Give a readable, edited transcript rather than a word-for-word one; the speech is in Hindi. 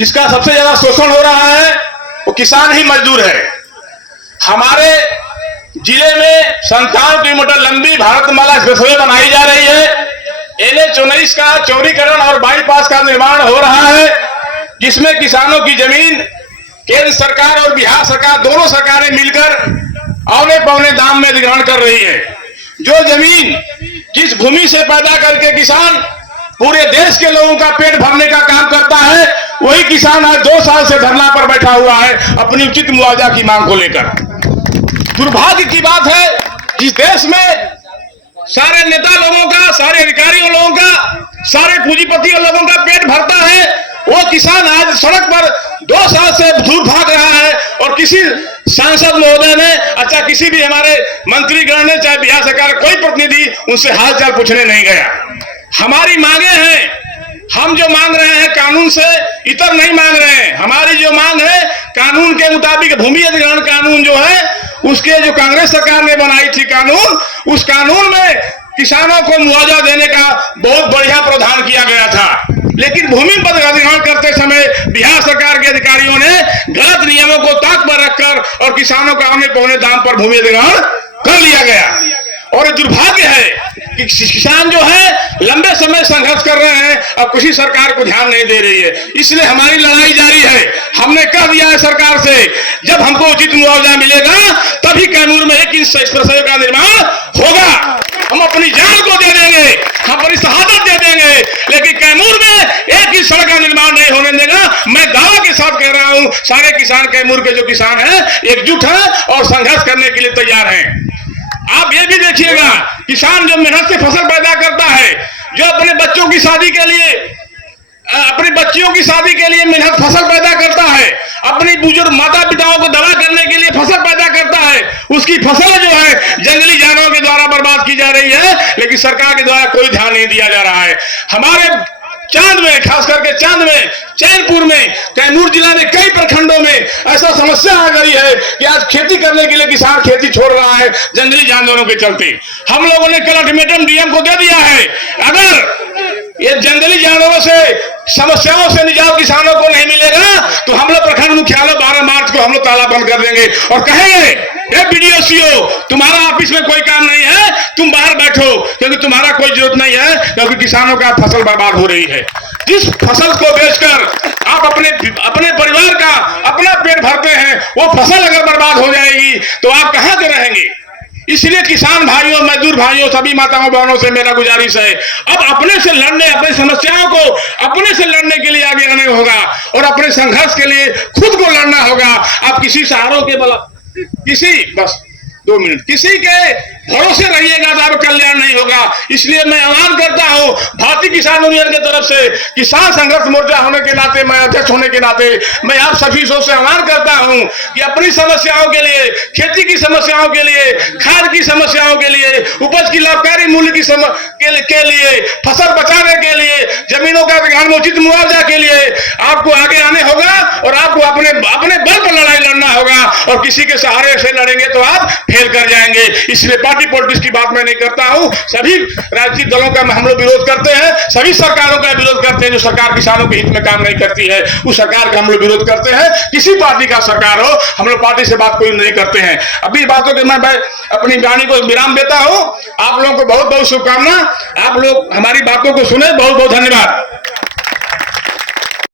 जिसका सबसे ज्यादा शोषण हो रहा है वो किसान ही मजदूर है। हमारे जिले में 57 किलोमीटर लंबी भारतमाला एक्सप्रेसवे बनाई जा रही है। NH-19 का चौड़ीकरण और बाईपास का निर्माण हो रहा है, जिसमें किसानों की जमीन केंद्र सरकार और बिहार सरकार दोनों सरकारें मिलकर औने पौने दाम में अधिग्रहण कर रही है। जो जमीन जिस भूमि से पैदा करके किसान पूरे देश के लोगों का पेट भरने का काम करता है, वही किसान आज 2 साल से धरना पर बैठा हुआ है अपनी उचित मुआवजा की मांग को लेकर। दुर्भाग्य की बात है, जिस देश में सारे नेता लोगों का, सारे अधिकारियों लोगों का, सारे पूंजीपतियों लोगों का पेट भरता है, वो किसान आज सड़क पर 2 साल से दूर भाग रहा है। और किसी सांसद महोदय ने, अच्छा किसी भी हमारे मंत्रीगण ने, चाहे बिहार सरकार कोई प्रतिनिधि उनसे हालचाल पूछने नहीं गया। हमारी मांगे हैं, हम जो मांग रहे हैं कानून से इतर नहीं मांग रहे हैं। हमारी जो मांग है कानून के मुताबिक, भूमि अधिग्रहण कानून जो है उसके जो कांग्रेस सरकार ने बनाई थी कानून, उस कानून में किसानों को मुआवजा देने का बहुत बढ़िया प्रावधान किया गया था। लेकिन भूमि अधिग्रहण करते समय बिहार सरकार के अधिकारियों ने गलत नियमों को ताक पर रखकर और किसानों का औने पौने दाम पर भूमि अधिग्रहण कर लिया गया। और दुर्भाग्य है कि किसान जो है लंबे समय संघर्ष कर रहे हैं, अब किसी सरकार को ध्यान नहीं दे रही है। इसलिए हमारी लड़ाई जारी है। हमने कह दिया है सरकार से, जब हमको उचित मुआवजा मिलेगा तभी कैमूर में 1 इंच एक्सप्रेसवे का निर्माण होगा। हम अपनी जान को दे देंगे, हम अपनी शहादत दे देंगे, लेकिन कैमूर में 1 इंच सड़क का निर्माण नहीं होने देगा। मैं दावा के साथ कह रहा हूं, सारे किसान, कैमूर के जो किसान हैं एकजुट हैं और संघर्ष करने के लिए तैयार हैं। आप ये भी देखिएगा, किसान जो मेहनत से फसल पैदा करता है, जो अपने बच्चों की शादी के लिए, अपनी बच्चियों की शादी के लिए मेहनत फसल पैदा करता है, अपनी बुजुर्ग माता पिताओं को दवा करने के लिए फसल पैदा करता है, उसकी फसल जो है जंगली जानवरों के द्वारा बर्बाद की जा रही है, लेकिन सरकार के द्वारा कोई ध्यान नहीं दिया जा रहा है। हमारे चांद में, खास करके चांद में, चैनपुर में, कैमूर जिला में कई प्रखंडों में ऐसा समस्या आ गई है कि आज खेती करने के लिए किसान खेती छोड़ रहा है जंगली जानवरों के चलते। हम लोगों ने कल अल्टीमेटम डीएम को दे दिया है, अगर ये जंगली जानवरों से समस्याओं से निजात किसानों को नहीं मिलेगा तो हम लोग प्रखंड मुख्यालय 12 मार्च को हम लोग ताला बंद कर देंगे और कहेंगे, BDO CO तुम्हारा ऑफिस में कोई काम नहीं है, तुम बाहर बैठो, क्योंकि तुम्हारा कोई जरूरत नहीं है, क्योंकि किसानों का फसल बर्बाद हो रही है। जिस फसल को बेचकर आप अपने परिवार का अपना पेट भरते हैं, वो फसल अगर बर्बाद हो जाएगी तो आप कहां के रहेंगे। इसलिए किसान भाइयों, मजदूर भाइयों, सभी माताओं बहनों से मेरा गुजारिश है, अब अपने से लड़ने, अपनी समस्याओं को अपने से लड़ने के लिए आगे आने होगा और अपने संघर्ष के लिए खुद को लड़ना होगा। आप किसी सहारों के बल, बस 2 मिनट, किसी के भरोसे रहिएगा तो आपका कल्याण नहीं होगा। इसलिए मैं आह्वान करता हूं भारतीय किसान यूनियन की तरफ से, किसान संघर्ष मोर्चा होने के नाते, मैं अध्यक्ष होने के नाते, मैं आप सभी से आह्वान करता हूं कि अपनी समस्याओं के लिए, खेती की समस्याओं के लिए, खाद की समस्याओं के लिए, उपज की लाभकारी मूल्य के लिए, फसल बचाने के लिए, जमीनों का अधिग्रहण उचित मुआवजा के लिए आपको आगे आने होगा और आपको अपने बल पर लड़ाई लड़ना होगा। और किसी के सहारे से लड़ेंगे तो आप फेल कर जाएंगे। इसलिए पार्टी पॉलिटिक्स की बात मैं नहीं करता हूं, सभी राजनीतिक दलों का हम लोग विरोध करते हैं, सभी सरकारों का विरोध करते हैं जो सरकार किसानों के हित में काम नहीं करती है, उस सरकार का हम लोग विरोध करते हैं। किसी पार्टी का सरकार हो, हम लोग पार्टी से बात कोई नहीं करते हैं। अभी बातों के मैं अपनी वाणी को विराम देता हूं। आप लोगों को बहुत बहुत शुभकामना। आप लोग हमारी बातों को सुने, बहुत बहुत धन्यवाद।